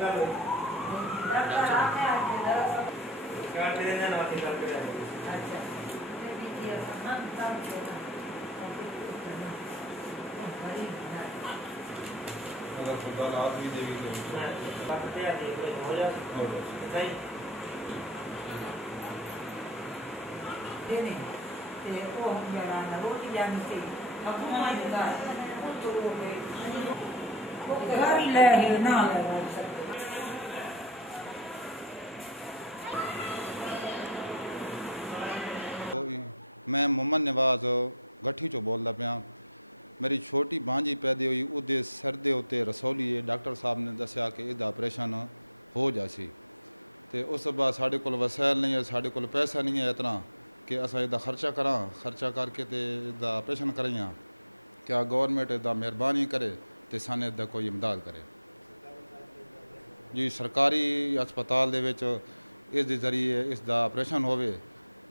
doctor आके आज दरअसल काट देना ना निकाल के अच्छा ये भी दिया ना काम करना अगर खुदा रात भी देगी तो बात ते आ दे हो जा सही देने ते वो हम जरा ना रोटी जानी चाहिए अब हमारे घर तो वो घर ले है ना ले मैं मोहम्मद नवाज गठी चो बोलता पाया मेरी छोटी भांजी पैदा हुई उहदे सिर दे उत्ते रसौली है डॉक्टर साहब ने दसिया कि इसका ऑपरेशन हो जासी तो उस बाद साढ़े कोल वसैल नहीं है साढ़े कोल पैसा नहीं है इतना कि असा इसका खर्चा करा खर्चा करके तो इसका ऑपरेशन करें क्या गवर्नमेंट इसका मेहरबानी करे तो साने इसका कोई इमदाद करे जी सरकारी अस्पताल दे विच इस दे जरिए इसका ऑपरेशन होवे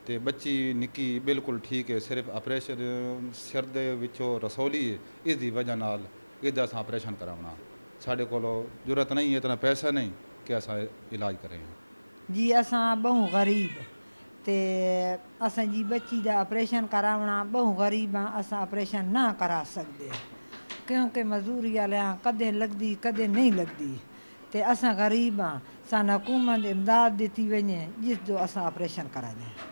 ते बच्ची निक्की बिल्कुल ठीक है सिर्फ ऑपरेशन सिर दे विचों रसौली है इसकी वजह नाल इसका अस ऑपरेशन कराना साढ़े कोलो जरूरत नहीं है इतना पैसा नहीं कि अस इलाज करें जी असां बहु गरीब ते असांजी बच्ची दा ऑपरेशन करावना बहु गरीब हाँ असां ऑपरेशन ना करा सकते क्योंकि मजदूरी वाले कदें लगदी कदें नहीं लगदी ते असां गरीब हाँ सन हुकूमत इमदाद दी वञे जिस जो असां ऑपरेशन कराने